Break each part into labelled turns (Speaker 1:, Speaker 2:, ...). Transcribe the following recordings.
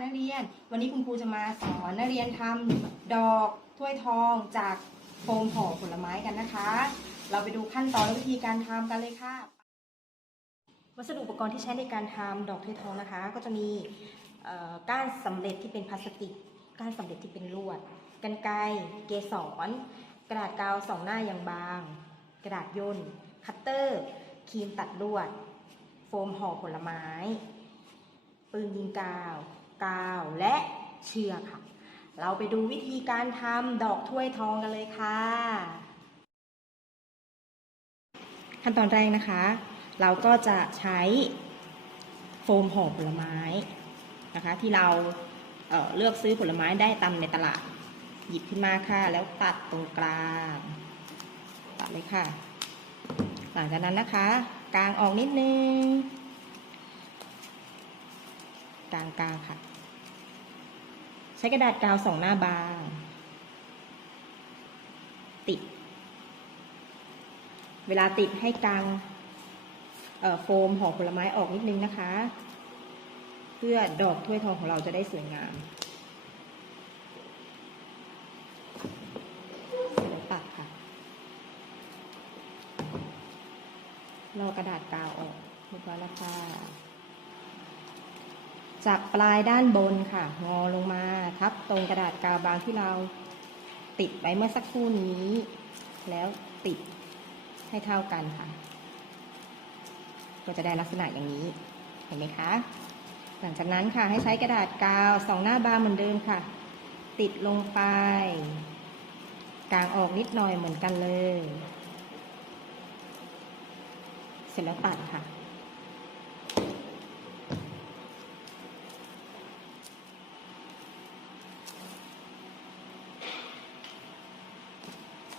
Speaker 1: นักเรียนวันนี้คุณครูจะมาสอนนักเรียนทำดอกถ้วยทองจากโฟมห่อผลไม้กันนะคะ เราไปดูขั้นตอนและวิธีการทำกันเลยค่ะ วัสดุอุปกรณ์ที่ใช้ในการทำดอกถ้วยทองนะคะ ก็จะมีก้านสำเร็จที่เป็นพลาสติกก้านสำเร็จที่เป็นลวดกรรไกรเกสรกระดาษกาวสองหน้าอย่างบาง กระดาษย่นคัตเตอร์ครีมตัดลวด โฟมห่อผลไม้ ปืนยิงกาว กาวและเชือกค่ะ เราไปดูวิธีการทำดอกถ้วยทองกันเลยค่ะ ขั้นตอนแรกนะคะ เราก็จะใช้โฟมห่อผลไม้นะคะ ที่เราเเลือกซื้อผลไม้ได้ตามในตลาด หยิบขึ้นมาค่ะ แล้วตัดตรงกลางตัดเลยค่ะ หลังจากนั้นนะคะกลางออกนิดนึงกลางกลางค่ะ ใช้กระดาษกาวสองหน้าบาง ติด เวลาติดให้กางโฟมห่อผลไม้ออกนิดนึงนะคะ เพื่อดอกถ้วยทองของเราจะได้สวยงามตัดค่ะลอกระดาษกาวออกเรียบร้อยแล้วค่ะ จากปลายด้านบนค่ะ งอลงมาทับตรงกระดาษกาวบางที่เราติดไว้เมื่อสักครู่นี้ แล้วติดให้เท่ากันค่ะ ก็จะได้ลักษณะอย่างนี้ เห็นไหมคะ หลังจากนั้นค่ะให้ใช้กระดาษกาวสองหน้าบางเหมือนเดิมค่ะ ติดลงไป กางออกนิดหน่อยเหมือนกันเลย เสร็จแล้วตัดค่ะ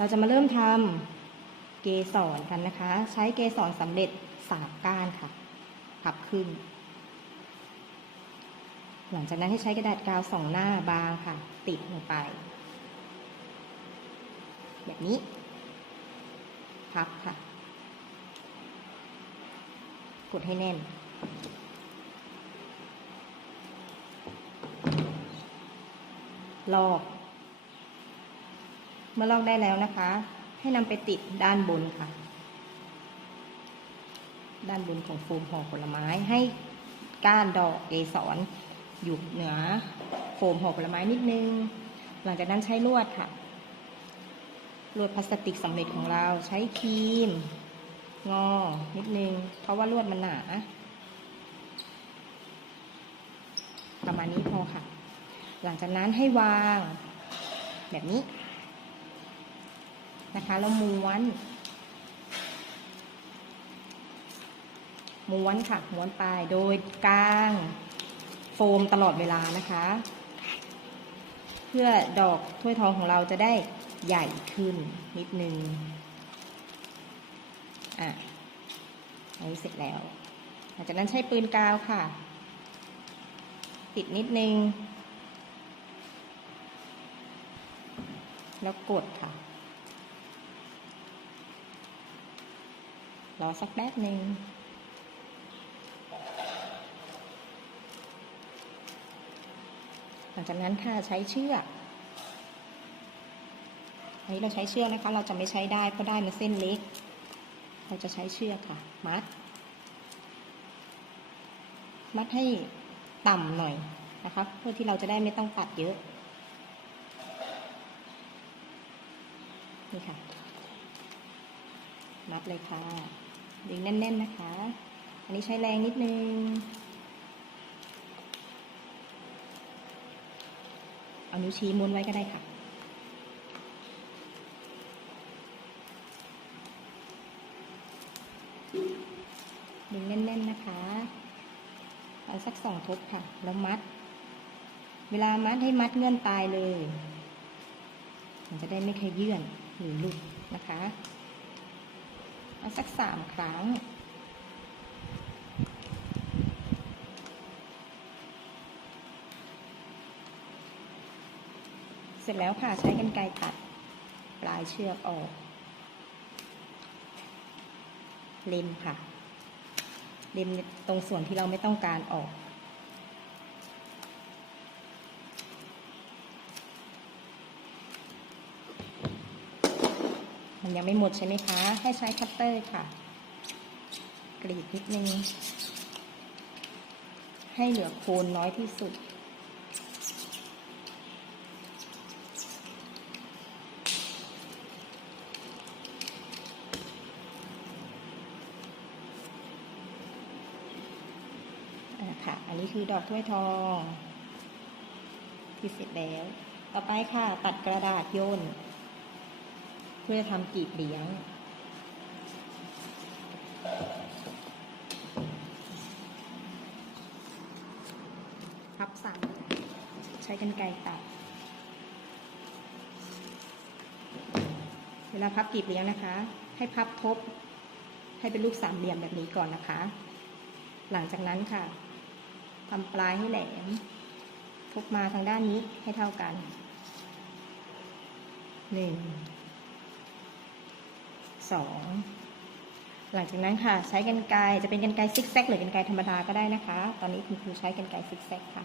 Speaker 1: เราจะมาเริ่มทำเกสรกันนะคะ ใช้เกสรสำเร็จสามก้านค่ะพับขึ้น หลังจากนั้นให้ใช้กระดาษกาวสองหน้าบางค่ะ ติดลงไป แบบนี้ พับค่ะ กดให้แน่นลอก เมื่อลอกได้แล้วนะคะ ให้นำไปติดด้านบนค่ะ ด้านบนของโฟมห่อผลไม้ให้ก้านดอกเกสรอยู่เหนือโฟมห่อผลไม้นิดนึง หลังจากนั้นใช้ลวดค่ะ ลวดพลาสติกสำเร็จของเราใช้ครีม งอ นิดนึง เพราะว่าลวดมันหนา ประมาณนี้พอค่ะ หลังจากนั้นให้วาง แบบนี้ นะคะแล้วม้วน ม้วนค่ะ ม้วนไปโดยกลางโฟมตลอดเวลานะคะ เพื่อดอกถ้วยทองของเราจะได้ใหญ่ขึ้นนิดนึง อะ อันนี้เสร็จแล้ว หลังจากนั้นใช้ปืนกาวค่ะ ติดนิดนึง แล้วกดค่ะ รอสักแป๊บหนึ่งหลังจากนั้นค่ะใช้เชือกอันนี้เราใช้เชือกนะคะ เราจะไม่ใช้ได้เพราะได้มันเส้นเล็ก เราจะใช้เชือกค่ะ มัด มัดให้ต่ำหน่อยนะคะเพื่อที่เราจะได้ไม่ต้องตัดเยอะ นี่ค่ะ มัดเลยค่ะ ดึงแน่น ๆ นะคะ อันนี้ใช้แรงนิดนึง เอานิ้วชี้ม้วนไว้ก็ได้ค่ะดึงแน่น ๆ นะคะเอาสักสองทบค่ะ แล้วมัด เวลามัดให้มัดเงื่อนตายเลย มันจะได้ไม่เคยเยื่อนหรือหลุดนะคะ เอาสักสามครั้ง เสร็จแล้วค่ะใช้กรรไกรตัดปลายเชือกออก เล็มค่ะ เล็มตรงส่วนที่เราไม่ต้องการออก ยังไม่หมดใช่ไหมคะ ให้ใช้คัตเตอร์ค่ะ กรีดนิดนึง ให้เหลือโคนน้อยที่สุดอ่ค่ะ อันนี้คือดอกถ้วยทองที่เสร็จแล้ว ต่อไปค่ะ ตัดกระดาษโยน เพื่อทำกีบเลี้ยง พับสามใช้กันไกตัด เวลาพับกีบเลี้ยงนะคะ ให้พับทบ ให้เป็นลูกสามเหลี่ยมแบบนี้ก่อนนะคะ หลังจากนั้นค่ะทำปลายให้แหลมทุกมาทางด้านนี้ให้เท่ากันหนึ่ง สองหลังจากนั้นค่ะ ใช้กันไกรจะเป็นกันไกรซิกแซกหรือกันไกรธรรมดาก็ได้นะคะ ตอนนี้คุณครูใช้กันไกรซิกแซกค่ะ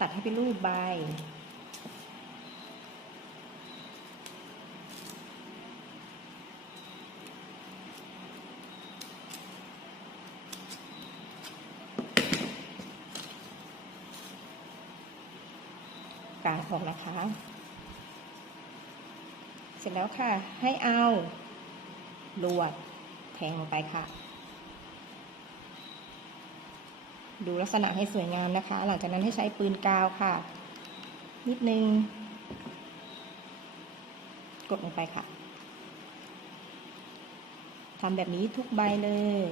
Speaker 1: ตัดให้เป็นรูปใบกางออกนะคะ เสร็จแล้วค่ะ ให้เอา ลวดแทงลงไปค่ะ ดูลักษณะให้สวยงามนะคะ หลังจากนั้นให้ใช้ปืนกาวค่ะ นิดนึง กดลงไปค่ะทำแบบนี้ทุกใบเลย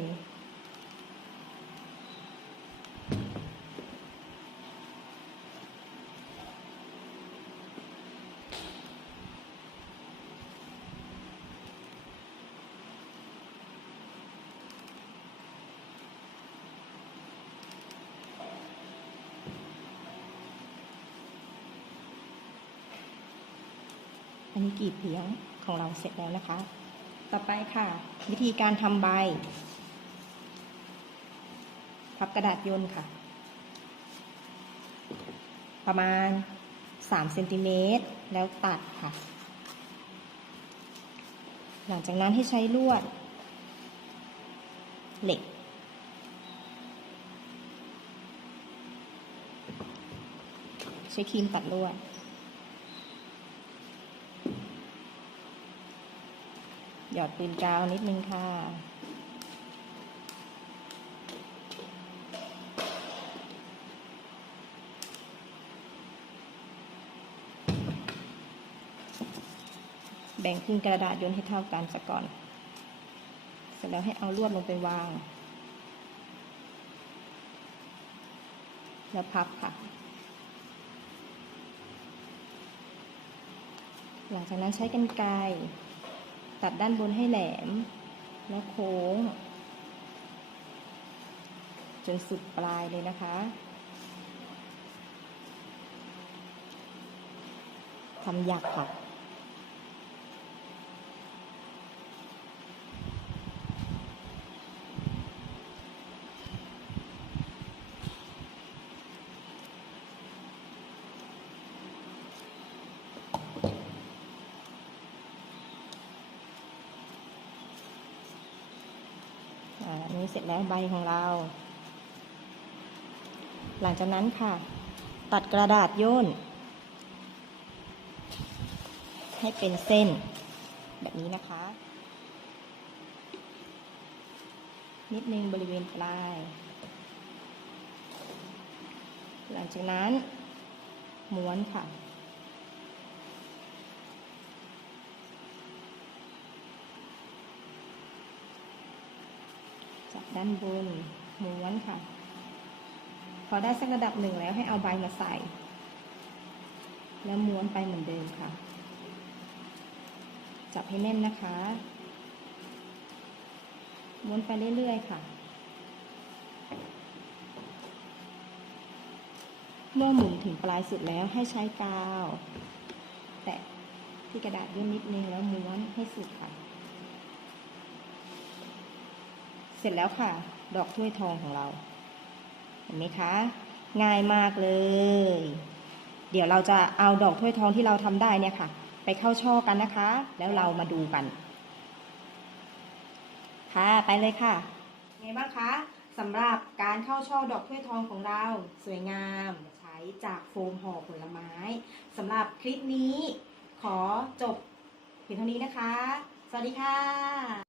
Speaker 1: อันนี้กีบเลี้ยงของเราเสร็จแล้วนะคะ ต่อไปค่ะ วิธีการทำใบ พับกระดาษยนต์ค่ะ ประมาณ3เซนติเมตรแล้วตัดค่ะ หลังจากนั้นให้ใช้ลวด เหล็ก ใช้ครีมตัดลวด หยอดปืนกาวนิดนึงค่ะ แบ่งครึ่งกระดาษโยนให้เท่ากันซะก่อน เสร็จแล้วให้เอาลวดลงไปวาง แล้วพับค่ะหลังจากนั้นใช้กรรไกร ตัดด้านบนให้แหลม แล้วโค้ง จนสุดปลายเลยนะคะทำหยักค่ะ นี้เสร็จแล้วใบของเรา หลังจากนั้นค่ะ ตัดกระดาษโย่นให้เป็นเส้นแบบนี้นะคะ นิดนึงบริเวณปลาย หลังจากนั้นม้วนค่ะ จาก ด้านบนม้วนค่ะ พอได้สักระดับหนึ่งแล้วให้เอาใบมาใส่ แล้วม้วนไปเหมือนเดิมค่ะ จับให้แน่นนะคะ ม้วนไปเรื่อยๆค่ะ เมื่อหมุนถึงปลายสุดแล้วให้ใช้กาว แตะที่กระดาษย่นนิดนึงแล้วม้วนให้สุดค่ะ เสร็จแล้วค่ะ ดอกถ้วยทองของเรา เห็นไหมคะ ง่ายมากเลย เดี๋ยวเราจะเอาดอกถ้วยทองที่เราทำได้เนี่ยค่ะ ไปเข้าช่อกันนะคะ แล้วเรามาดูกัน ค่ะไปเลยค่ะไงบ้างคะสำหรับการเข้าช่อดอกถ้วยทองของเรา สวยงามใช้จากโฟมห่อผลไม้สำหรับคลิปนี้ขอจบเพียงเท่านี้นะคะ สวัสดีค่ะ